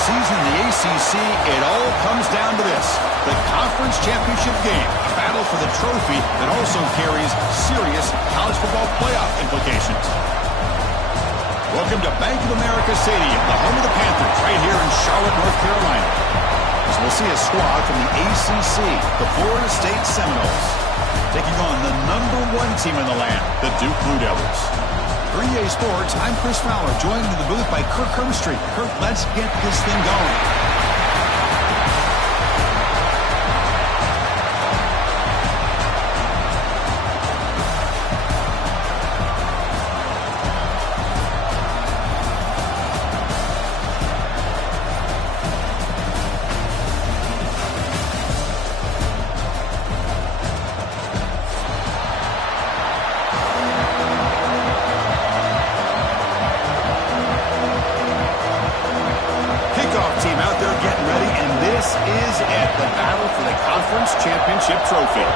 season in the ACC, it all comes down to this: the conference championship game, a battle for the trophy that also carries serious college football playoff implications. Welcome to Bank of America Stadium, the home of the Panthers, right here in Charlotte, North Carolina. As we'll see a squad from the ACC, the Florida State Seminoles, taking on the #1 team in the land, the Duke Blue Devils. For EA Sports, I'm Chris Fowler, joined in the booth by Kirk Herbstreit. Kirk, let's get this thing going. Trophy.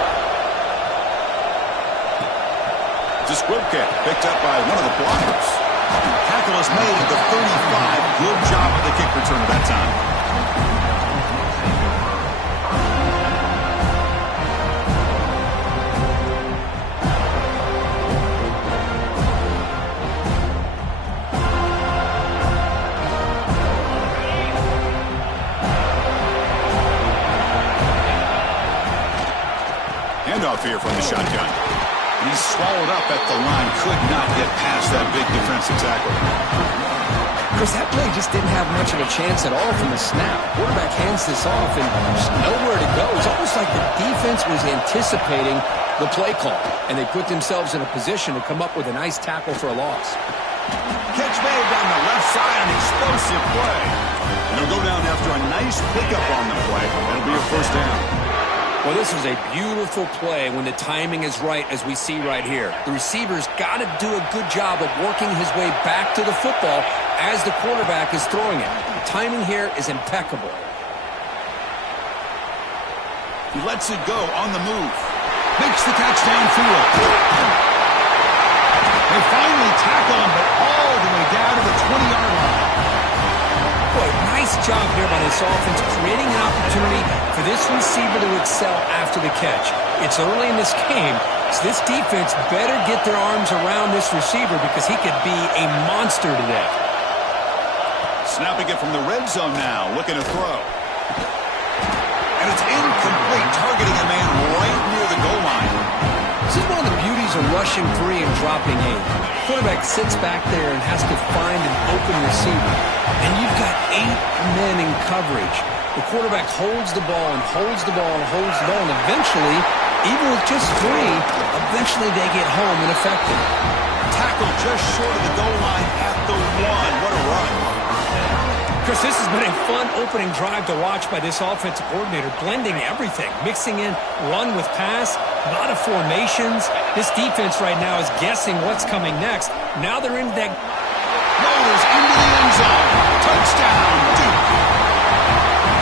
Squibkick picked up by one of the blockers. Tackle is made at the 35. Good job of the kick return at that time. Handoff here from the shotgun. He's swallowed up at the line. Could not get past that big defensive tackle. Chris, that play just didn't have much of a chance at all from the snap. Quarterback hands this off and there's nowhere to go. It's almost like the defense was anticipating the play call, and they put themselves in a position to come up with a nice tackle for a loss. Catch made down the left side, an explosive play. And he'll go down after a nice pickup on the play. That'll be a first down. Well, this is a beautiful play when the timing is right, as we see right here. The receiver's got to do a good job of working his way back to the football as the quarterback is throwing it. The timing here is impeccable. He lets it go on the move. Makes the catch downfield. They finally tackle him, but all the way down to the 20-yard line. Boy, nice job here by this offense, creating an opportunity for this receiver to excel after the catch. It's early in this game, so this defense better get their arms around this receiver because he could be a monster today. Snapping it from the red zone now, looking to throw. And it's incomplete, targeting a man right near the goal line. This is one of the beauties of rushing 3 and dropping 8. Quarterback sits back there and has to find an open receiver. And you've got 8 men in coverage. The quarterback holds the ball and holds the ball and holds the ball. And eventually, even with just 3, eventually they get home and effective. Tackle just short of the goal line at the 1. What a run. Chris, this has been a fun opening drive to watch by this offensive coordinator, blending everything, mixing in run with pass, a lot of formations. This defense right now is guessing what's coming next. Now they're into that. Motors into the end zone. Touchdown, Duke.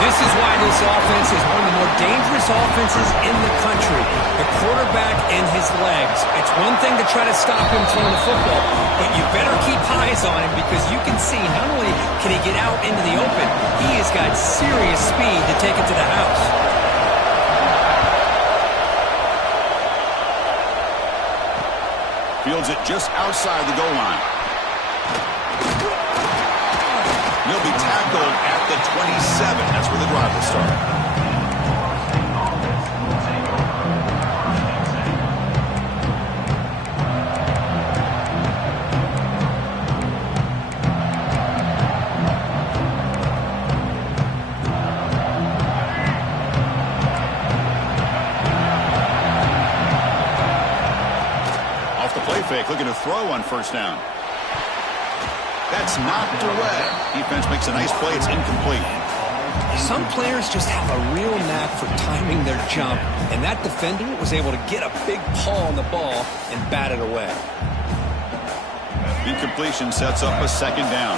This is why this offense is one of the more dangerous offenses in the country. The quarterback and his legs. It's one thing to try to stop him throwing the football, but you better keep eyes on him because you can see not only can he get out into the open, he has got serious speed to take it to the house. Fields it just outside the goal line. He'll be tackled at the 27. That's where the drive will start. Off the play fake, looking to throw on first down. That's knocked away. Defense makes a nice play. It's incomplete. Some players just have a real knack for timing their jump, and that defender was able to get a big paw on the ball and bat it away. Incompletion sets up a second down.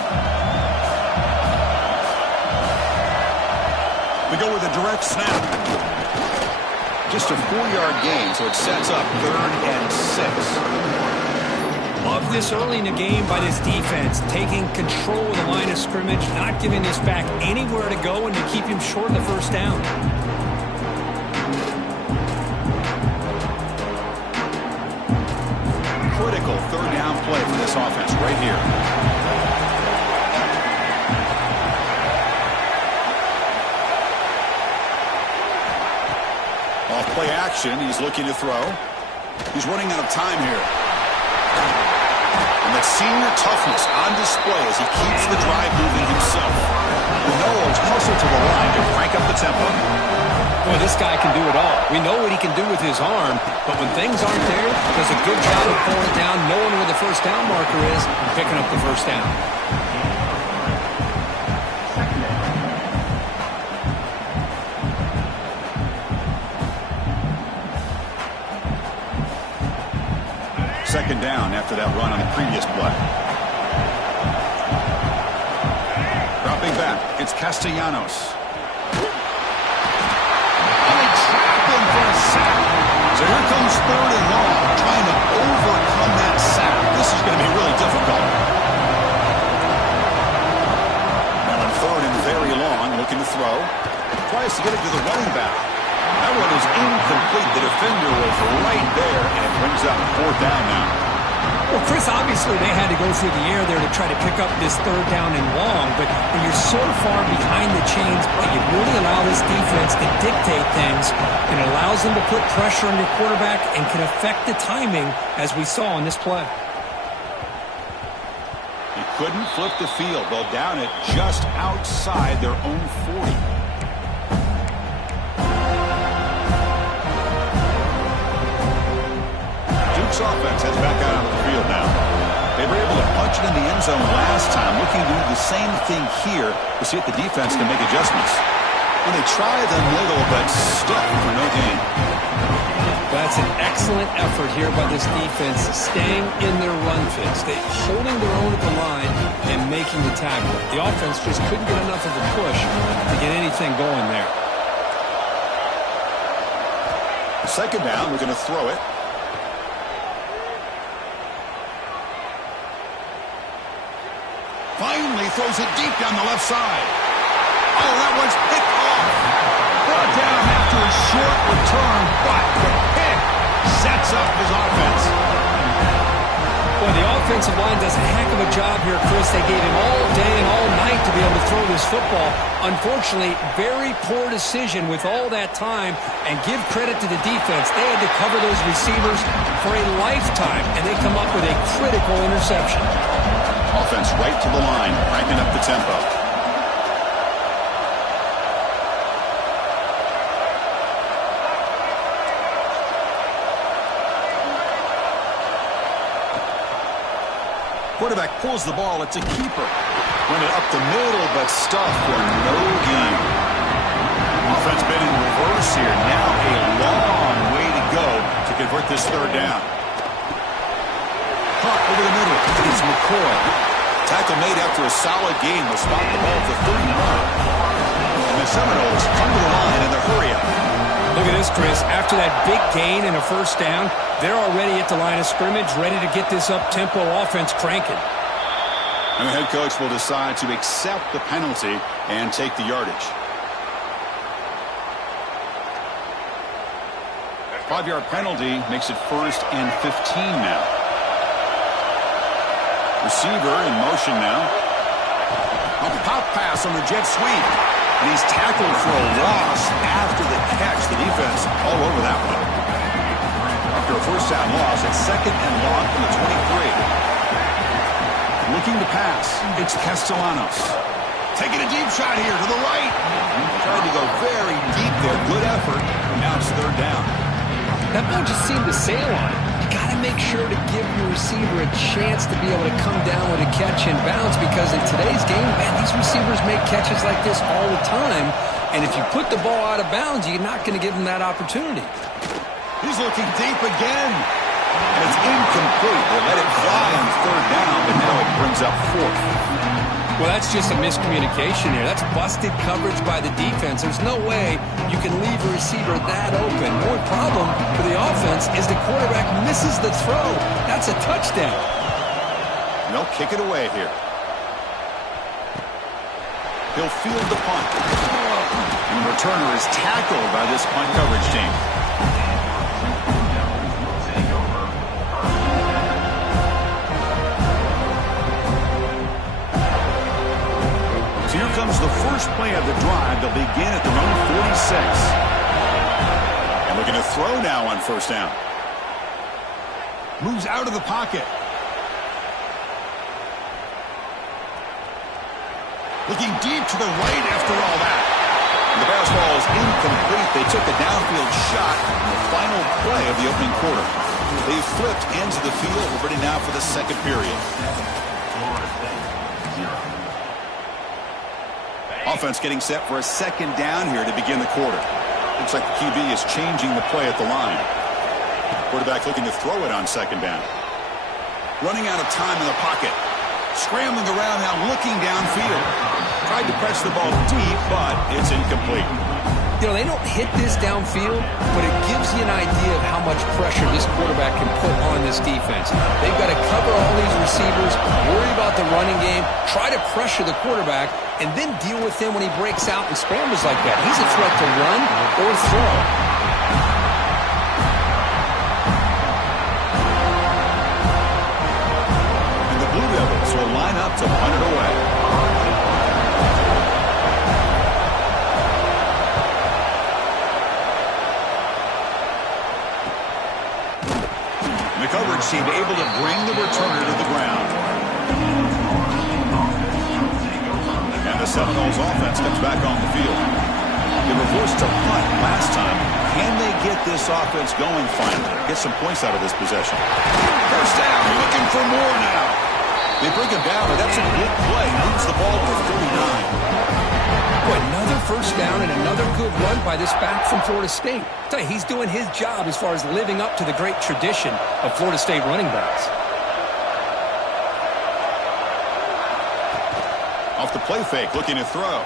We go with a direct snap. Just a 4-yard gain, so it sets up 3rd and 6. love this early in the game by this defense, taking control of the line of scrimmage, not giving this back anywhere to go, and to keep him short of the first down. Critical third down play for this offense right here. Off play action, he's looking to throw. He's running out of time here. And that senior toughness on display as he keeps the drive moving himself. The Noles hustle to the line to crank up the tempo. Boy, this guy can do it all. We know what he can do with his arm, but when things aren't there, does a good job of pulling it down, knowing where the first down marker is, and picking up the first down. Second down after that run on the previous play. Dropping back, it's Castellanos. And they trap him for a sack. So here comes third and long, trying to overcome that sack. This is going to be really difficult. Now on third and very long, looking to throw. Tries to get it to the running back. That one is incomplete. The defender was right there, and it brings up fourth down now. Well, Chris, obviously they had to go through the air there to try to pick up this third down and long, but when you're so far behind the chains, you really allow this defense to dictate things, and it allows them to put pressure on your quarterback and can affect the timing, as we saw on this play. He couldn't flip the field, though down it just outside their own 40. Offense heads back out on the field now. They were able to punch it in the end zone last time, looking to do the same thing here to see if the defense can make adjustments. When they try the middle, but stuck for no gain. That's an excellent effort here by this defense, staying in their run fits. They're holding their own at the line and making the tackle. The offense just couldn't get enough of a push to get anything going there. Second down, we're going to throw it. Finally throws it deep down the left side. Oh, that one's picked off. Brought down after a short return, but the pick sets up his offense. Well, the offensive line does a heck of a job here, Chris. They gave him all day and all night to be able to throw this football. Unfortunately, very poor decision with all that time, and give credit to the defense. They had to cover those receivers for a lifetime, and they come up with a critical interception. Offense right to the line, cranking up the tempo. Quarterback pulls the ball. It's a keeper. Run it up the middle, but stuffed for no gain. Offense been in reverse here. Now a long way to go to convert this third down. Caught over the middle. It's McCoy. Tackle made after a solid gain will spot the ball at the 31. And the Seminoles come to the line in the hurry-up. Look at this, Chris. After that big gain and a first down, they're already at the line of scrimmage, ready to get this up-tempo offense cranking. And the head coach will decide to accept the penalty and take the yardage. 5-yard penalty makes it 1st and 15 now. Receiver in motion now. A pop pass on the jet sweep. And he's tackled for a loss after the catch. The defense all over that one. After a first down loss, it's 2nd and long from the 23. Looking to pass. It's Castellanos. Taking a deep shot here to the right. Tried to go very deep there. Good effort. Now it's 3rd down. That ball just seemed to sail on it. You got to make sure to give your receiver a chance to be able to come down with a catch and bounce, because in today's game, man, these receivers make catches like this all the time, and if you put the ball out of bounds, you're not going to give them that opportunity. He's looking deep again, and it's incomplete. They let it fly on 3rd down, but now it brings up 4th. Well, that's just a miscommunication here. That's busted coverage by the defense. There's no way you can leave a receiver that open. The only problem for the offense is the quarterback misses the throw. That's a touchdown. they'll kick it away here. He'll field the punt. And the returner is tackled by this punt coverage team. So here comes the first play of the drive. They'll begin at their own 46. And looking to throw now on first down. Moves out of the pocket. Looking deep to the right after all that. The pass ball is incomplete. They took a downfield shot in the final play of the opening quarter. They flipped ends of the field. We're ready now for the second period. Offense getting set for a second down here to begin the quarter. Looks like the QB is changing the play at the line. Quarterback looking to throw it on second down. Running out of time in the pocket. Scrambling around now, looking downfield. Tried to press the ball deep, but it's incomplete. You know, they don't hit this downfield, but it gives you an idea of how much pressure this quarterback can put on this defense. They've got to cover all these receivers, worry about the running game, try to pressure the quarterback, and then deal with him when he breaks out and scrambles like that. He's a threat to run or throw. Blue Devils will line up to punt it away. And the coverage team able to bring the returner to the ground. And the Seminoles offense comes back on the field. They were forced to punt last time. Can they get this offense going finally? Get some points out of this possession. First down, looking for more now. They bring him down, but that's a big play. Moves the ball to 39. Boy, another first down and another good run by this back from Florida State. I tell you, he's doing his job as far as living up to the great tradition of Florida State running backs. Off the play fake, looking to throw.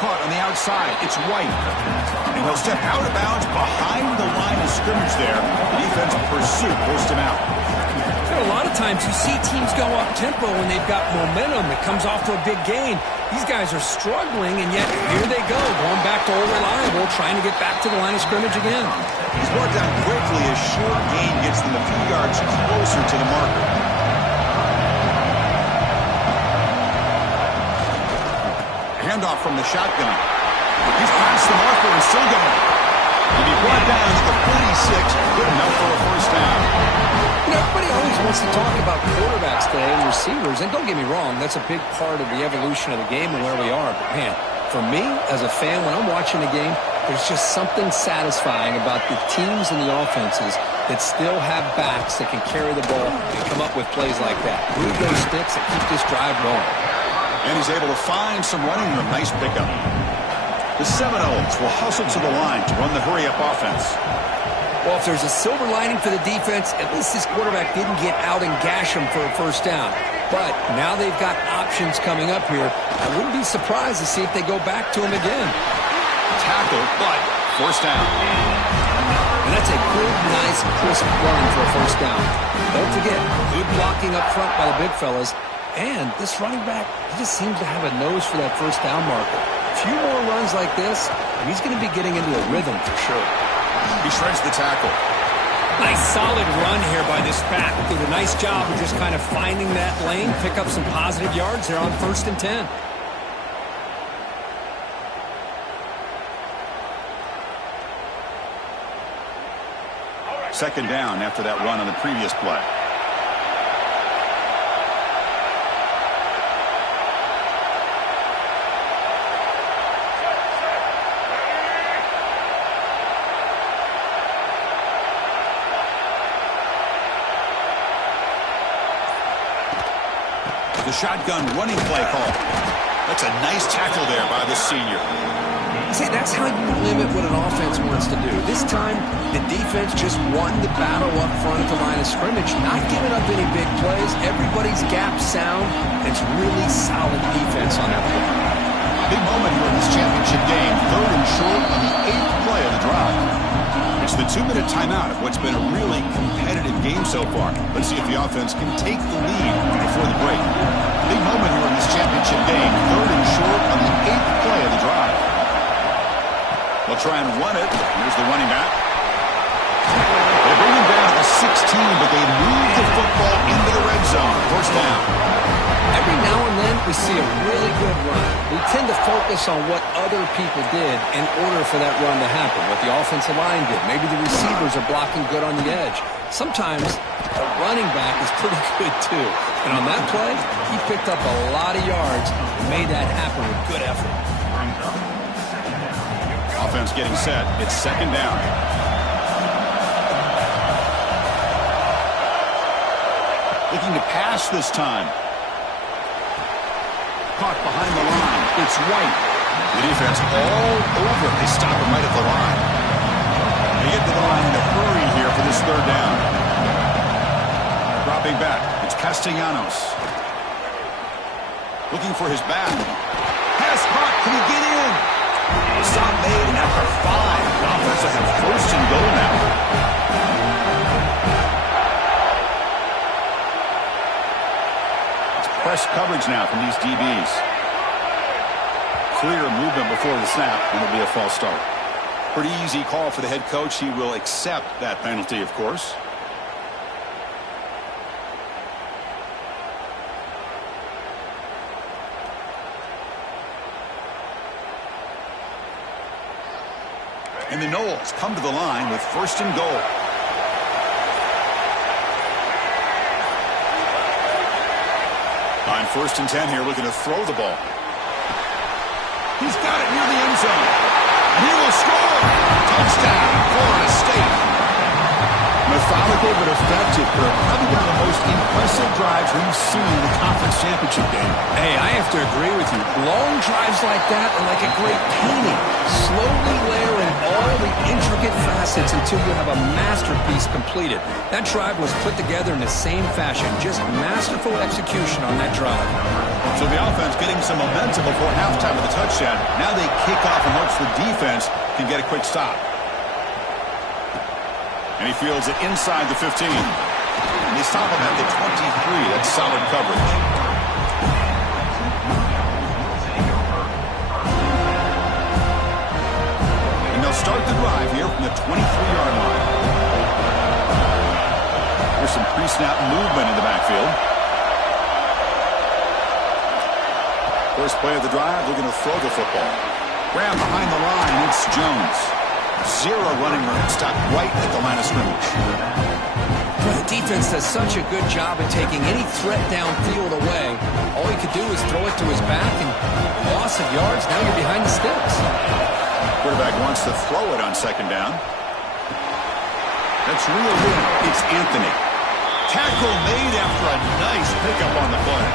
Caught on the outside. It's White. And he'll step out of bounds behind the line of scrimmage there. The defense pursuit forced him out. A lot of times you see teams go up-tempo when they've got momentum. It comes off to a big gain. These guys are struggling, and yet here they go, going back to old reliable, trying to get back to the line of scrimmage again. He's brought down quickly as short gain gets them a few yards closer to the marker. Handoff from the shotgun. He's past the marker and still going. And he brought down at the 46, good enough for a first down. You know, everybody always wants to talk about quarterbacks today and receivers, and don't get me wrong, that's a big part of the evolution of the game and where we are. But, man, for me, as a fan, when I'm watching a game, there's just something satisfying about the teams and the offenses that still have backs that can carry the ball and come up with plays like that. Move those sticks and keep this drive going. And he's able to find some running room. Nice pickup. The Seminoles will hustle to the line to run the hurry-up offense. Well, if there's a silver lining for the defense, at least this quarterback didn't get out and gash him for a first down. But now they've got options coming up here. I wouldn't be surprised to see if they go back to him again. Tackle, but first down. And that's a good, nice, crisp run for a first down. Don't forget, good blocking up front by the big fellas. And this running back, he just seems to have a nose for that first down marker. A few more runs like this, and he's going to be getting into a rhythm for sure. He shreds the tackle. Nice solid run here by this back. Did a nice job of just kind of finding that lane, pick up some positive yards there on 1st and 10. Second down after that run on the previous play. The shotgun running play call. That's a nice tackle there by the senior. See, that's how you limit what an offense wants to do. This time, the defense just won the battle up front at the line of scrimmage, not giving up any big plays. Everybody's gap sound. It's really solid defense on that play. Big moment here in this championship game. 3rd and short on the 8th play of the drive. It's the 2-minute timeout of what's been a really competitive game so far. Let's see if the offense can take the lead before the break. Big moment here in this championship game. 3rd and short on the 8th play of the drive. They'll try and run it. Here's the running back. They bring him down to the 16, but they move the football into the red zone. First down. Every now and then we see a really good run. We tend to focus on what other people did in order for that run to happen, what the offensive line did. Maybe the receivers are blocking good on the edge. Sometimes a running back is pretty good too. And on that play, he picked up a lot of yards and made that happen with good effort. Offense getting set. It's 2nd down. Looking to pass this time. Caught behind the line. It's White. The defense all over. They stop him right at the line. They get to the line in a hurry here for this 3rd down. Dropping back. It's Castellanos. Looking for his back. Pass caught. Can he get in? Stop made after 5. The offense will have 1st and goal now. Press coverage now from these DBs. Clear movement before the snap, and it'll be a false start. Pretty easy call for the head coach. He will accept that penalty, of course. And the Noles come to the line with 1st and goal. On 1st and 10 here, looking to throw the ball. He's got it near the end zone. And he will score. Touchdown, Florida State. Methodical but effective. Probably one of the most impressive drives we've seen in the conference championship game. Hey, I have to agree with you. Long drives like that are like a great painting. Slowly layering all the intricate facets until you have a masterpiece completed. That drive was put together in the same fashion. Just masterful execution on that drive. So the offense getting some momentum before halftime of the touchdown. Now they kick off in hopes the defense can get a quick stop. And he fields it inside the 15. And they stop him at the 23. That's solid coverage. And they'll start the drive here from the 23-yard line. There's some pre-snap movement in the backfield. First play of the drive, looking to throw the football. Grab behind the line, it's Jones. 0 running room, stopped right at the line of scrimmage. The defense does such a good job at taking any threat downfield away. All he could do is throw it to his back, and loss of yards, now you're behind the sticks. Quarterback wants to throw it on 2nd down. That's real good. It's Anthony. Tackle made after a nice pickup on the play.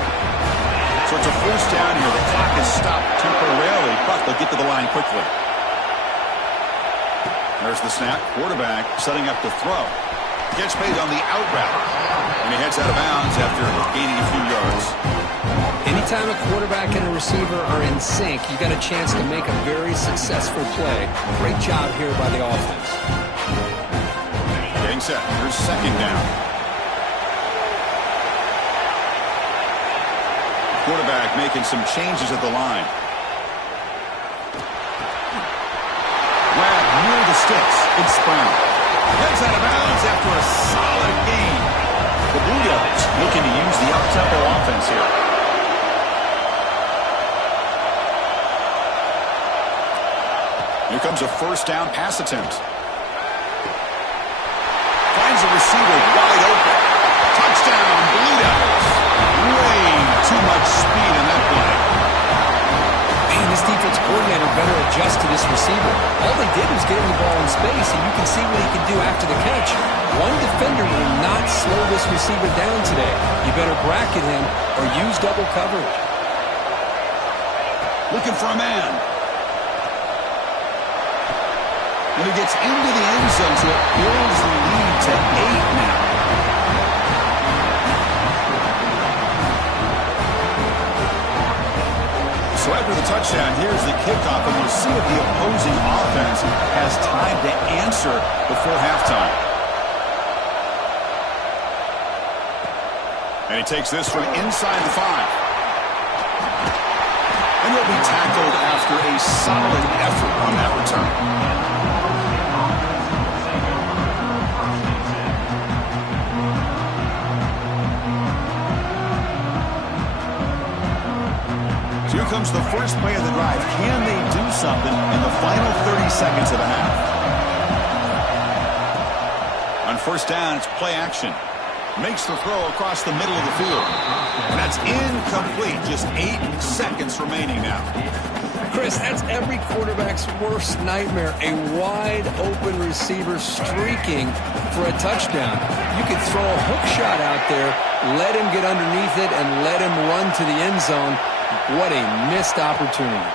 So it's a 1st down here. The clock is stopped temporarily, but they'll get to the line quickly. There's the snap. Quarterback setting up to throw. Gets made on the out route. And he heads out of bounds after gaining a few yards. Anytime a quarterback and a receiver are in sync, you got a chance to make a very successful play. Great job here by the offense. Getting set. Here's 2nd down. Quarterback making some changes at the line. Grab near the sticks. It's Brown. Heads out of bounds after a solid gain. The Blue Devils looking to use the up-tempo offense here. Here comes a 1st down pass attempt. Finds a receiver wide open. Touchdown, Blue Devils. Way too much speed in that play. Man, this defense coordinator better adjust to this receiver. All they did was get him the ball in space, and you can see what he can do after the catch. One defender will not slow this receiver down today. You better bracket him or use double coverage. Looking for a man. And he gets into the end zone, so it builds the lead to 8 now. So after the touchdown, here's the kickoff, and we'll see if the opposing offense has time to answer before halftime. And he takes this from inside the 5. And he'll be tackled after a solid effort on that return. So here comes the first play of the drive. Can they do something in the final 30 seconds of the half? On first down, it's play action. Makes the throw across the middle of the field. And that's incomplete. Just 8 seconds remaining now. Chris, that's every quarterback's worst nightmare. A wide-open receiver streaking for a touchdown. You could throw a hook shot out there, let him get underneath it, and let him run to the end zone. What a missed opportunity.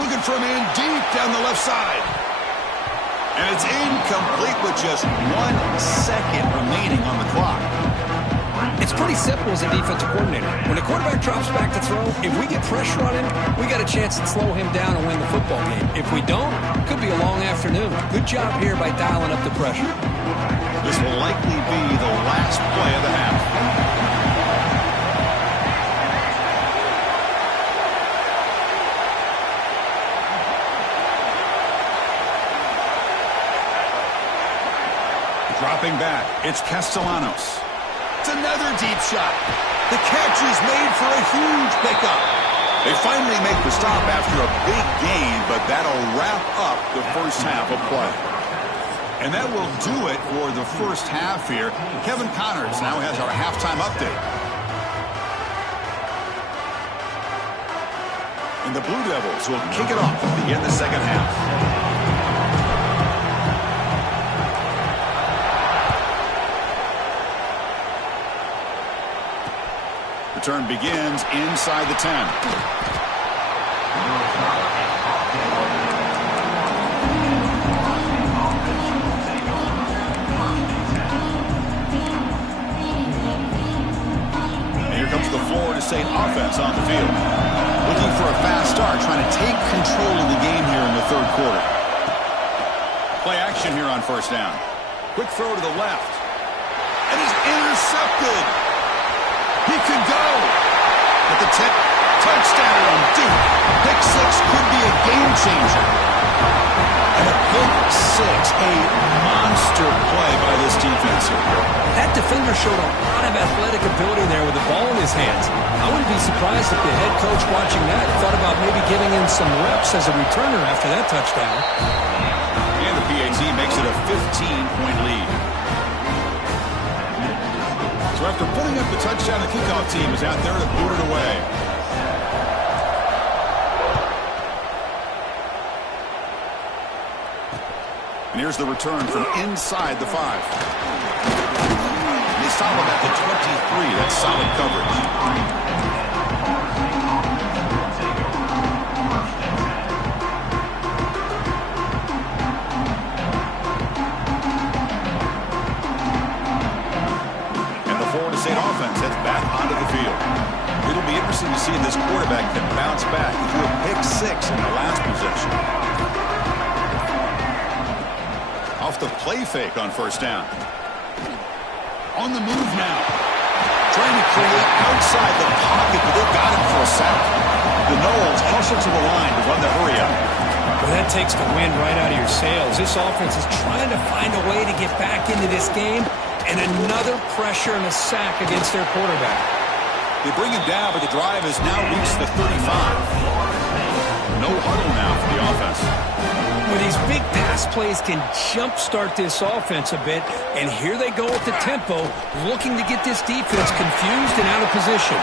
Looking for a man deep down the left side. And it's incomplete with just 1 second remaining on the clock. It's pretty simple as a defensive coordinator. When a quarterback drops back to throw, if we get pressure on him, we got a chance to slow him down and win the football game. If we don't, it could be a long afternoon. Good job here by dialing up the pressure. This will likely be the last play of the half. Dropping back, it's Castellanos. It's another deep shot. The catch is made for a huge pickup. They finally make the stop after a big gain, but that'll wrap up the first half of play. And that will do it for the first half here. Kevin Connors now has our halftime update. And the Blue Devils will kick it off to begin the second half. Return begins inside the 10. And here comes the Florida State offense on the field. Looking for a fast start, trying to take control of the game here in the third quarter. Play action here on first down. Quick throw to the left. And he's intercepted. He can go. At the tip, touchdown, Duke. Pick 6 could be a game changer. And a pick 6, a monster play by this defense here. That defender showed a lot of athletic ability there with the ball in his hands. I wouldn't be surprised if the head coach watching that thought about maybe giving him some reps as a returner after that touchdown. And the PAT makes it a 15-point lead. So after putting up the touchdown, the kickoff team is out there to boot it away. And here's the return from inside the 5. And they stop him at the 23. That's solid coverage. State offense heads back onto the field. It'll be interesting to see if this quarterback can bounce back. He threw a pick 6 in the last possession. Off the play fake on first down. On the move now. Trying to create outside the pocket, but they got him for a sack. The Noles hustle to the line to run the hurry up. Well, that takes the wind right out of your sails. This offense is trying to find a way to get back into this game. And another pressure and a sack against their quarterback. They bring him down, but the drive has now reached the 35. No huddle now for the offense. Well, these big pass plays can jumpstart this offense a bit. And here they go at the tempo, looking to get this defense confused and out of position.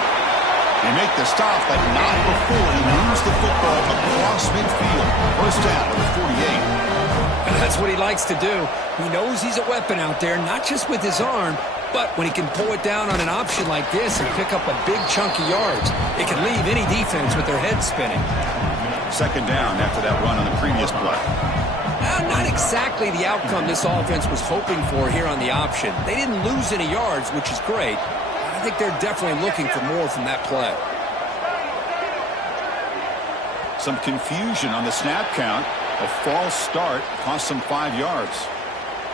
They make the stop, but not before he moves the football across midfield. First down at the 48. And that's what he likes to do. He knows he's a weapon out there, not just with his arm, but when he can pull it down on an option like this and pick up a big chunk of yards, it can leave any defense with their head spinning. Second down after that run on the previous play. Not exactly the outcome this offense was hoping for here on the option. They didn't lose any yards, which is great. I think they're definitely looking for more from that play. Some confusion on the snap count. A false start cost them 5 yards.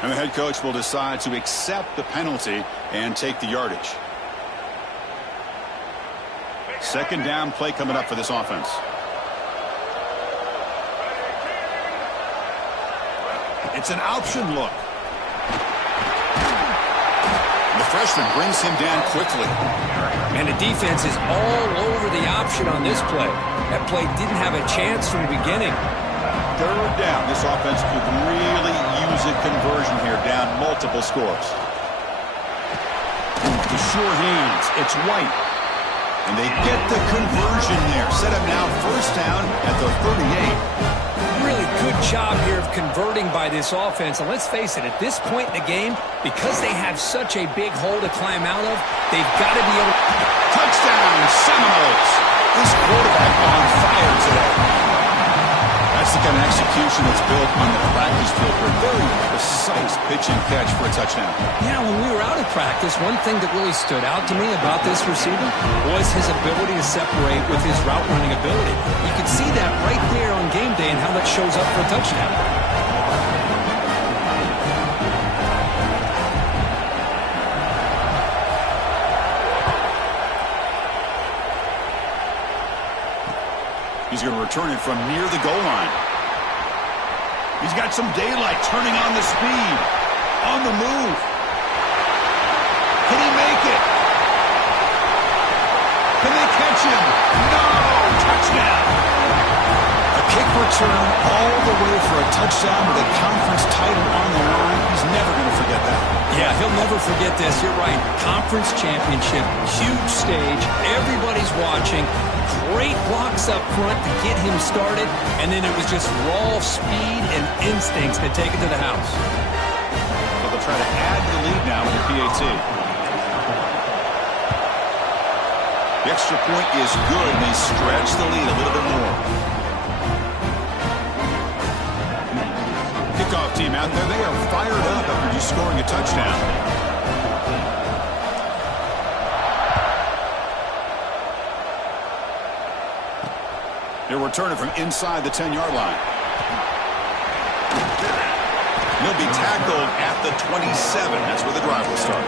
And the head coach will decide to accept the penalty and take the yardage. Second down play coming up for this offense. It's an option look. The freshman brings him down quickly. And the defense is all over the option on this play. That play didn't have a chance from the beginning. Third down. This offense could really use a conversion here, down multiple scores. The sure hands. It's White. And they get the conversion there. Set up now first down at the 38. Really good job here of converting by this offense. And let's face it, at this point in the game, because they have such a big hole to climb out of, they've got to be able to... Touchdown, Seminoles. This quarterback on fire today. That's the kind of execution that's built on the practice field for a very precise pitch and catch for a touchdown. Yeah, when we were out of practice, one thing that really stood out to me about this receiver was his ability to separate with his route running ability. You could see that right there on game day and how that shows up for a touchdown. He's going to return it from near the goal line. He's got some daylight, turning on the speed. On the move. Can he make it? Can they catch him? No! Touchdown! A kick return all the way for a touchdown with a conference title on the line. He's never going to forget that. Yeah, he'll never forget this. You're right. Conference championship, huge stage. Everybody's watching. Great blocks up front to get him started, and then it was just raw speed and instincts to take it to the house. So they'll try to add to the lead now with the PAT. The extra point is good, and they stretch the lead a little bit more. Kickoff team out there, they are fired up after just scoring a touchdown. They'll return it from inside the 10-yard line. He'll be tackled at the 27. That's where the drive will start.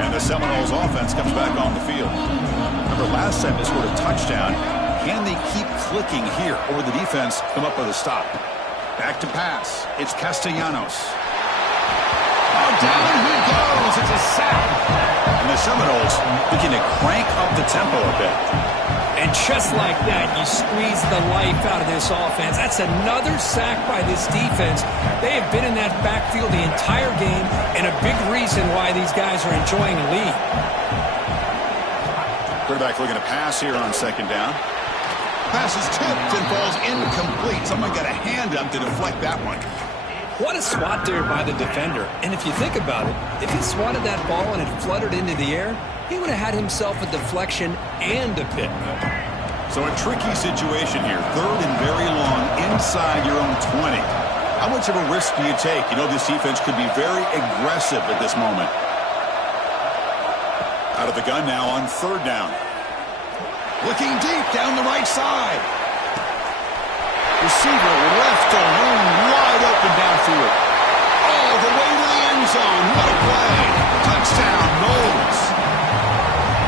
And the Seminoles offense comes back on the field. Remember, last time they scored a touchdown. Can they keep clicking here, or the defense come up with a stop? Back to pass. It's Castellanos. Oh, down he goes. It's a sack. And the Seminoles begin to crank up the tempo a bit. And just like that, you squeeze the life out of this offense. That's another sack by this defense. They have been in that backfield the entire game, and a big reason why these guys are enjoying the lead. Quarterback looking to pass here on second down. Pass is tipped and falls incomplete. Someone got a hand up to deflect that one. What a swat there by the defender. And if you think about it, if he swatted that ball and it fluttered into the air, he would have had himself a deflection and a pick. So a tricky situation here. Third and very long inside your own 20. How much of a risk do you take? You know this defense could be very aggressive at this moment. Out of the gun now on third down. Looking deep down the right side. Receiver left alone, wide open downfield. All the way to the end zone. What a play. Touchdown, Noles.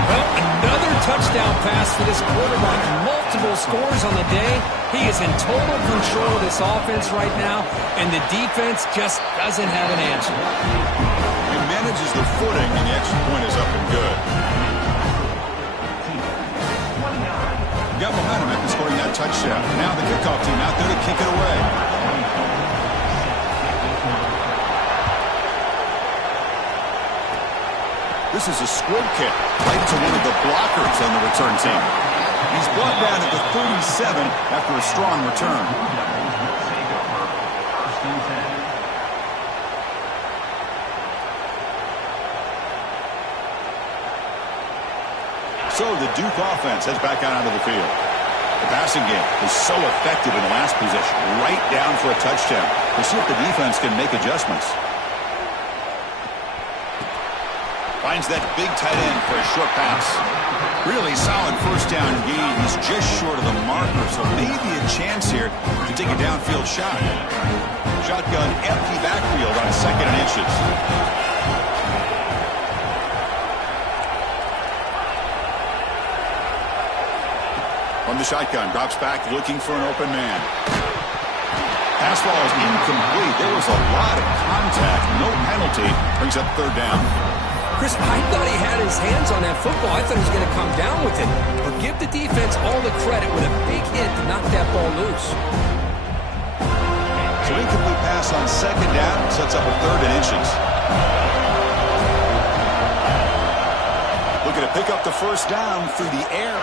Well, another touchdown pass for this quarterback. Multiple scores on the day. He is in total control of this offense right now, and the defense just doesn't have an answer. He manages the footing, and the extra point is up and good. Got momentum after scoring that touchdown. Now the kickoff team out there to kick it away. This is a squib kick right to one of the blockers on the return team. He's brought down at the 37 after a strong return. So the Duke offense heads back out onto the field. The passing game is so effective in the last possession, right down for a touchdown. We'll see if the defense can make adjustments. Finds that big tight end for a short pass. Really solid first down gain. He's just short of the marker, so maybe a chance here to take a downfield shot. Shotgun empty backfield on 2nd and inches. From the shotgun, drops back looking for an open man. Pass ball is incomplete. There was a lot of contact. No penalty. Brings up 3rd down. Chris, I thought he had his hands on that football. I thought he was going to come down with it. But give the defense all the credit with a big hit to knock that ball loose. So incomplete pass on 2nd down. Sets up a 3rd and inches. Looking to pick up the first down through the air.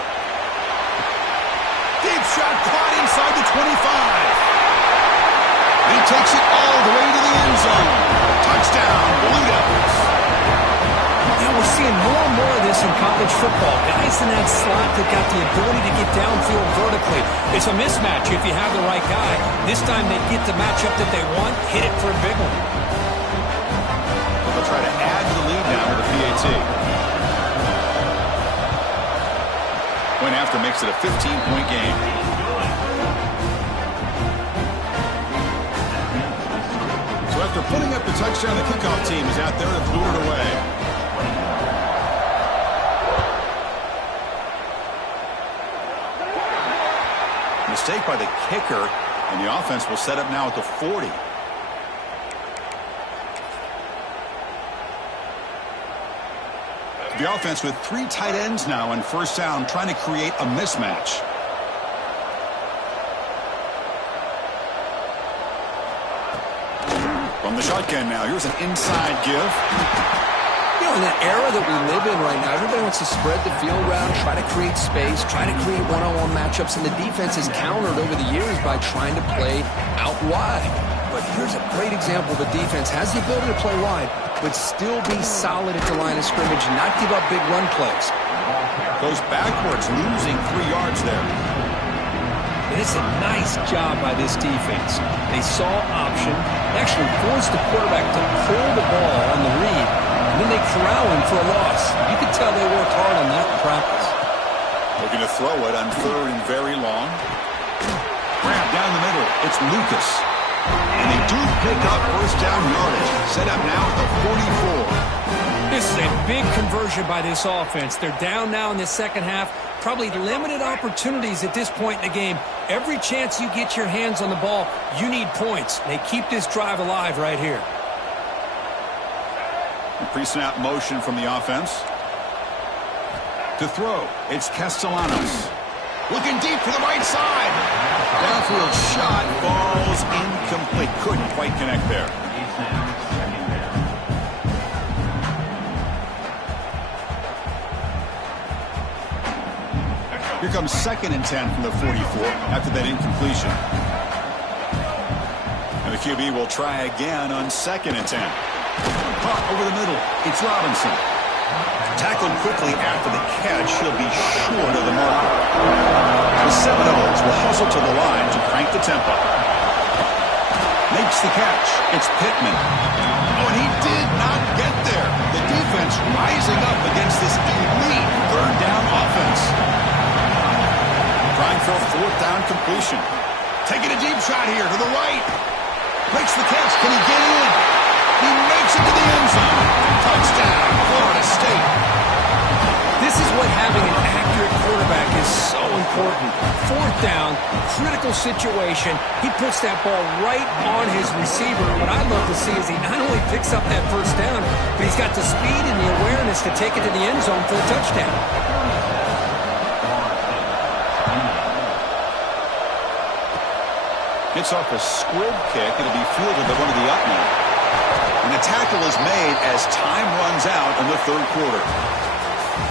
Deep shot caught inside the 25. He takes it all the way to the end zone. Touchdown, Blue Devils. Yeah, we're seeing more and more of this in college football. Guys in that slot that got the ability to get downfield vertically. It's a mismatch if you have the right guy. This time they get the matchup that they want, hit it for a big one. They'll try to add to the lead now with the PAT. Point after makes it a 15-point game. So after putting up the touchdown, the kickoff team is out there to boot it away. Mistake by the kicker, and the offense will set up now at the 40. The offense with 3 tight ends now on first down, trying to create a mismatch. From the shotgun now, here's an inside give. You know, in that era that we live in right now, everybody wants to spread the field around, try to create space, try to create one-on-one matchups, and the defense has countered over the years by trying to play out wide. But here's a great example of a defense has the ability to play wide, but still be solid at the line of scrimmage and not give up big run plays. Goes backwards, losing 3 yards there. And it's a nice job by this defense. They saw option, actually forced the quarterback to pull the ball on the read, and then they corral him for a loss. You could tell they worked hard on that in practice. Looking to throw it on 3rd and very long. Grab down the middle. It's Lucas. And they do pick up first down yardage. Set up now at the 44. This is a big conversion by this offense. They're down now in the second half. Probably limited opportunities at this point in the game. Every chance you get your hands on the ball, you need points. They keep this drive alive right here. Pre-snap motion from the offense. To throw, it's Castellanos. Looking deep to the right side. Downfield shot falls incomplete. Couldn't quite connect there. Here comes 2nd and 10 from the 44 after that incompletion. And the QB will try again on 2nd and 10. Caught over the middle. It's Robinson. Tackled quickly after the catch. He'll be short of the marker. The Seminoles will hustle to the line to crank the tempo. Makes the catch. It's Pittman. Oh, and he did not get there. The defense rising up against this elite 3rd down offense. Trying for a 4th down completion. Taking a deep shot here to the right. Makes the catch. Can he get in? He makes it to the end zone. Touchdown, Florida State. This is what having an accurate quarterback is so important. 4th down, critical situation. He puts that ball right on his receiver. What I'd love to see is he not only picks up that first down, but he's got the speed and the awareness to take it to the end zone for the touchdown. Gets off a squib kick. It'll be fielded by one of the up men. And the tackle is made as time runs out in the 3rd quarter.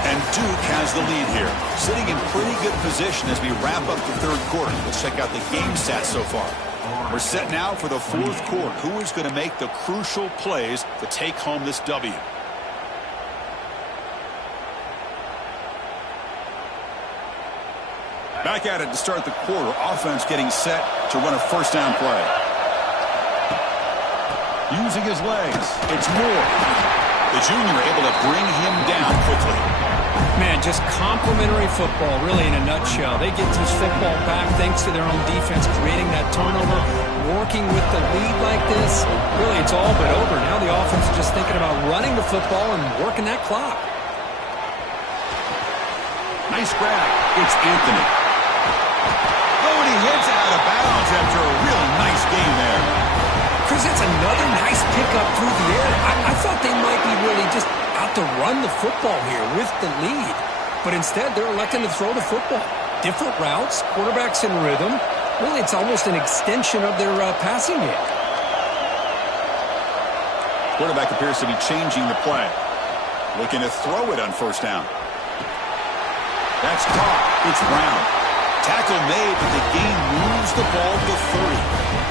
And Duke has the lead here. Sitting in pretty good position as we wrap up the 3rd quarter. Let's check out the game stats so far. We're set now for the 4th quarter. Who is going to make the crucial plays to take home this W? Back at it to start the quarter. Offense getting set to run a first down play. Using his legs. It's Moore. The The junior able to bring him down quickly. Man, just complimentary football, really, in a nutshell. They get this football back thanks to their own defense, creating that turnover, working with the lead like this. Really, it's all but over. Now the offense is just thinking about running the football and working that clock. Nice grab. It's Anthony. Oh, and he hits out of bounds after a really nice game there. Chris, it's another nice pickup through the air. I thought they might be really just out to run the football here with the lead. But instead, they're electing to throw the football. Different routes, quarterbacks in rhythm. Really, it's almost an extension of their passing game. Quarterback appears to be changing the play. Looking to throw it on first down. That's caught. It's Brown. Tackle made, but the game moves the ball to 30.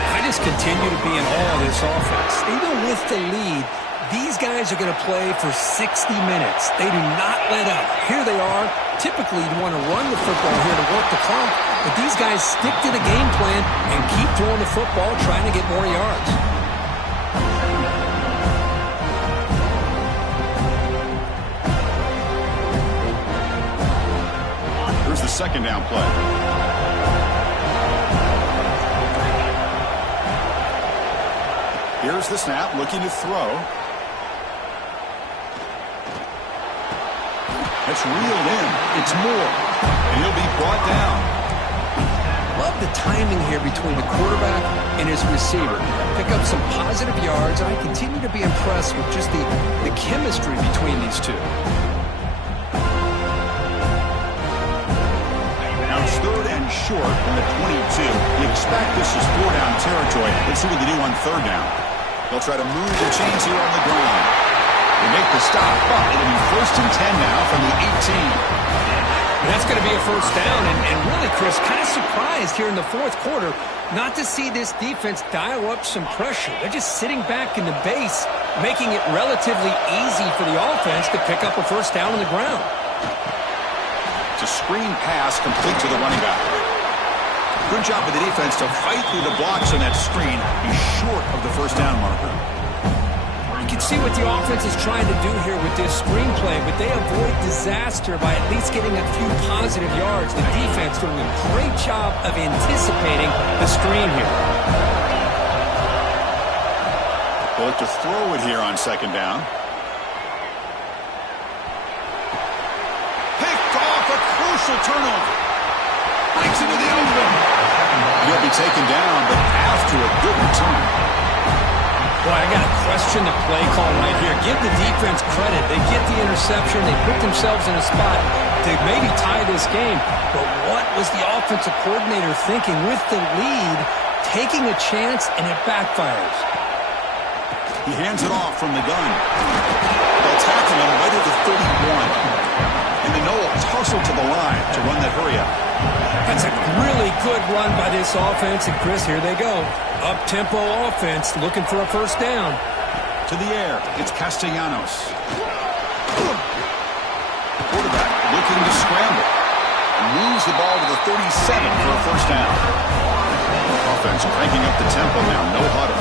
I just continue to be in awe of this offense. Even with the lead, these guys are going to play for 60 minutes. They do not let up. Here they are. Typically, you want to run the football here to work the clock, but these guys stick to the game plan and keep throwing the football, trying to get more yards. Here's the second down play. Here's the snap, looking to throw. That's reeled in. It's Moore. And he'll be brought down. Love the timing here between the quarterback and his receiver. Pick up some positive yards, and I continue to be impressed with just the chemistry between these two. Now it's third and short from the 22. You expect this is four-down territory. Let's see what they do on third down. They'll try to move the chains here on the ground. They make the stop, but it'll be first and 10 now from the 18. And that's going to be a first down, and really, Chris, kind of surprised here in the fourth quarter not to see this defense dial up some pressure. They're just sitting back in the base, making it relatively easy for the offense to pick up a first down on the ground. It's a screen pass complete to the running back. Good job of the defense to fight through the blocks on that screen. He's short of the first down marker. You can see what the offense is trying to do here with this screenplay, but they avoid disaster by at least getting a few positive yards. The defense doing a great job of anticipating the screen here. They'll look to throw it here on second down. Picked off, a crucial turnover. Breaks into the open. He'll be taken down, but after a good return. Boy, I got to question the play call right here. Give the defense credit. They get the interception. They put themselves in a spot to maybe tie this game. But what was the offensive coordinator thinking with the lead, taking a chance, and it backfires? He hands it off from the gun. They'll tackle him right at the 31. And the Noel tussled to the line to run that hurry up. That's a really good run by this offense. And, Chris, here they go. Up-tempo offense looking for a first down. To the air, it's Castellanos. Quarterback looking to scramble. And moves the ball to the 37 for a first down. Offense cranking up the tempo now, no huddle.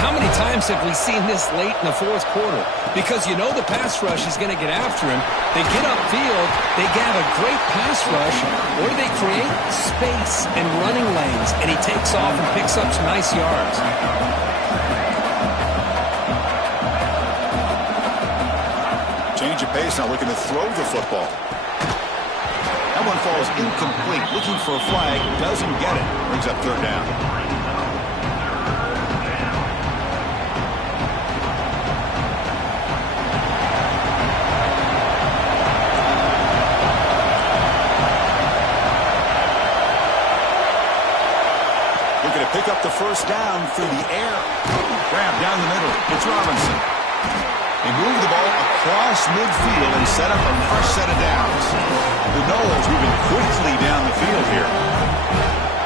How many times have we seen this late in the fourth quarter? Because you know the pass rush is going to get after him. They get upfield, they have a great pass rush. What do they create? Space and running lanes. And he takes off and picks up some nice yards. Change of pace now, looking to throw the football. That one falls incomplete. Looking for a flag, doesn't get it. Brings up third down. Pick up the first down through the air. Grab down the middle. It's Robinson. They move the ball across midfield and set up a fresh set of downs. The Noles moving quickly down the field here.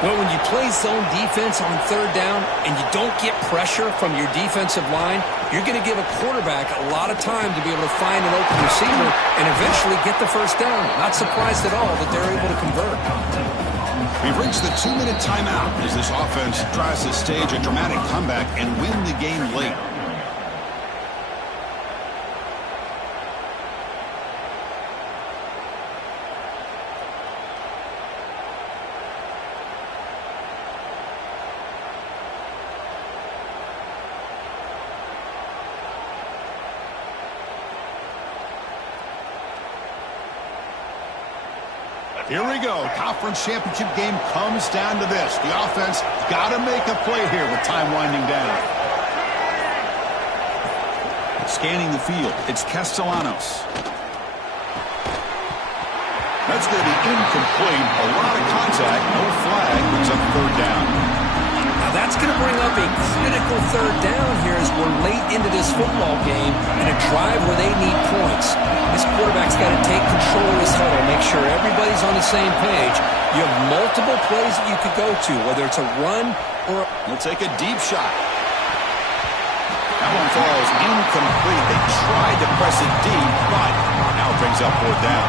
Well, when you play zone defense on third down and you don't get pressure from your defensive line, you're going to give a quarterback a lot of time to be able to find an open receiver and eventually get the first down. Not surprised at all that they're able to convert. We've reached the 2-minute timeout as this offense tries to stage a dramatic comeback and win the game late. Here we go. Conference championship game comes down to this. The offense got to make a play here with time winding down. Scanning the field, it's Castellanos. That's going to be incomplete. A lot of contact, no flag, brings up third down. Now that's going to bring up a critical third down here as we're late into this football game and a drive where they need points. This quarterback's got to take control of this huddle, make sure everybody's on the same page. You have multiple plays that you could go to, whether it's a run or... He'll take a deep shot. That one falls incomplete. They tried to press it deep, but now it brings up fourth down.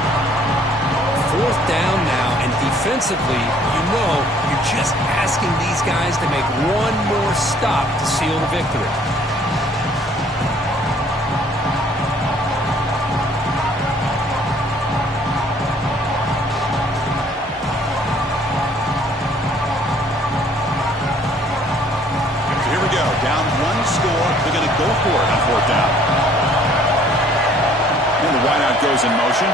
Fourth down now, and defensively, you know you're just asking these guys to make one more stop to seal the victory. Here we go, down one score. They're going to go for it on fourth down. And the wideout goes in motion.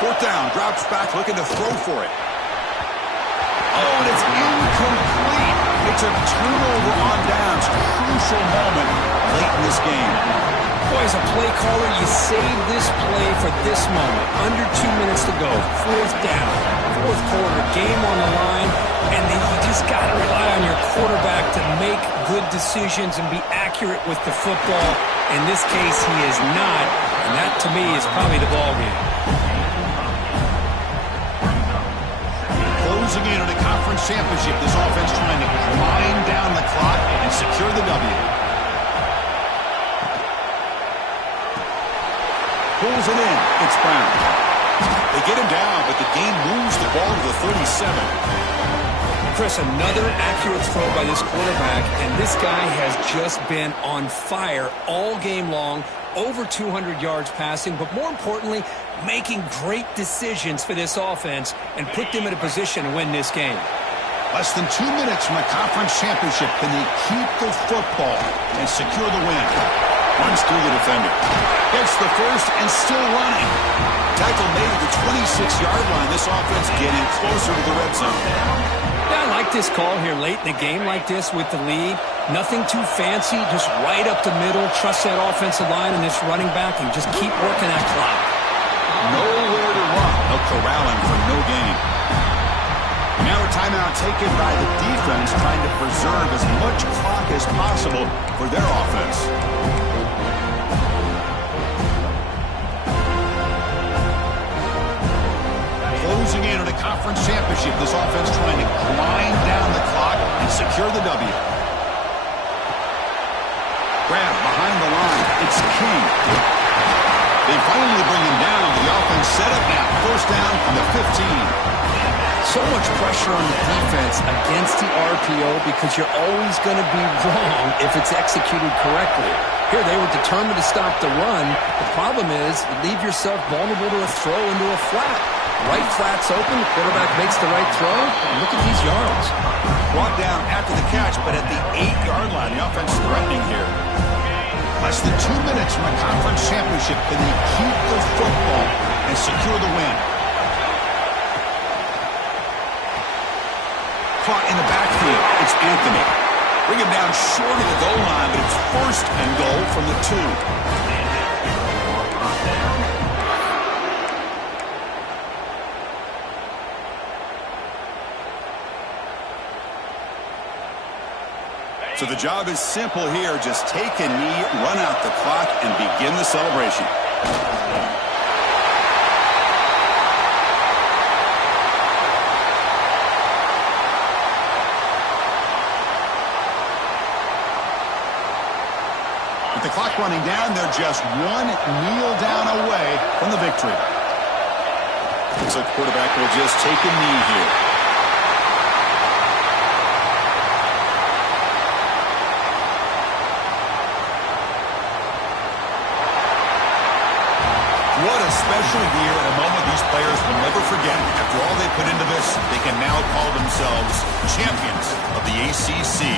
Fourth down, drops back, looking to throw for it. Oh, and it's incomplete. It's a turnover on downs. Crucial moment late in this game. Boy, as a play caller, you save this play for this moment. Under 2 minutes to go. Fourth down, fourth quarter, game on the line, and then you just got to rely on your quarterback to make good decisions and be accurate with the football. In this case, he is not, and that, to me, is probably the ball game. Closing in on a conference championship, this offense trying to wind down the clock and secure the W. Pulls it in. It's Brown. They get him down, but the game moves the ball to the 37. Chris, another accurate throw by this quarterback, and this guy has just been on fire all game long. Over 200 yards passing, but more importantly, making great decisions for this offense and put them in a position to win this game. Less than 2 minutes from a conference championship. Can they keep the football and secure the win? Runs through the defender. Gets the first and still running. Tackle made at the 26-yard line. This offense getting closer to the red zone. Yeah, I like this call here late in the game like this with the lead. Nothing too fancy, just right up the middle. Trust that offensive line and this running back and just keep working that clock. Nowhere to run. They'll corral him for no gain. Now a timeout taken by the defense, trying to preserve as much clock as possible for their offense. Closing in on a conference championship, this offense trying to grind down the clock and secure the W. Grab behind the line. It's King. They finally bring him down. The offense set up now. First down from the 15. So much pressure on the defense against the RPO because you're always going to be wrong if it's executed correctly. Here, they were determined to stop the run. The problem is you leave yourself vulnerable to a throw into a flat. Right flat's open. The quarterback makes the right throw. And look at these yards. Brought down after the catch, but at the 8-yard line, the offense threatening here. Less than 2 minutes from a conference championship. Can they keep the football and secure the win? Caught in the backfield. It's Anthony. Bring him down short of the goal line, but it's first and goal from the 2. So the job is simple here. Just take a knee, run out the clock, and begin the celebration. With the clock running down, they're just one kneel down away from the victory. Looks like the quarterback will just take a knee here. What a special year and a moment these players will never forget. After all they put into this, they can now call themselves champions of the ACC.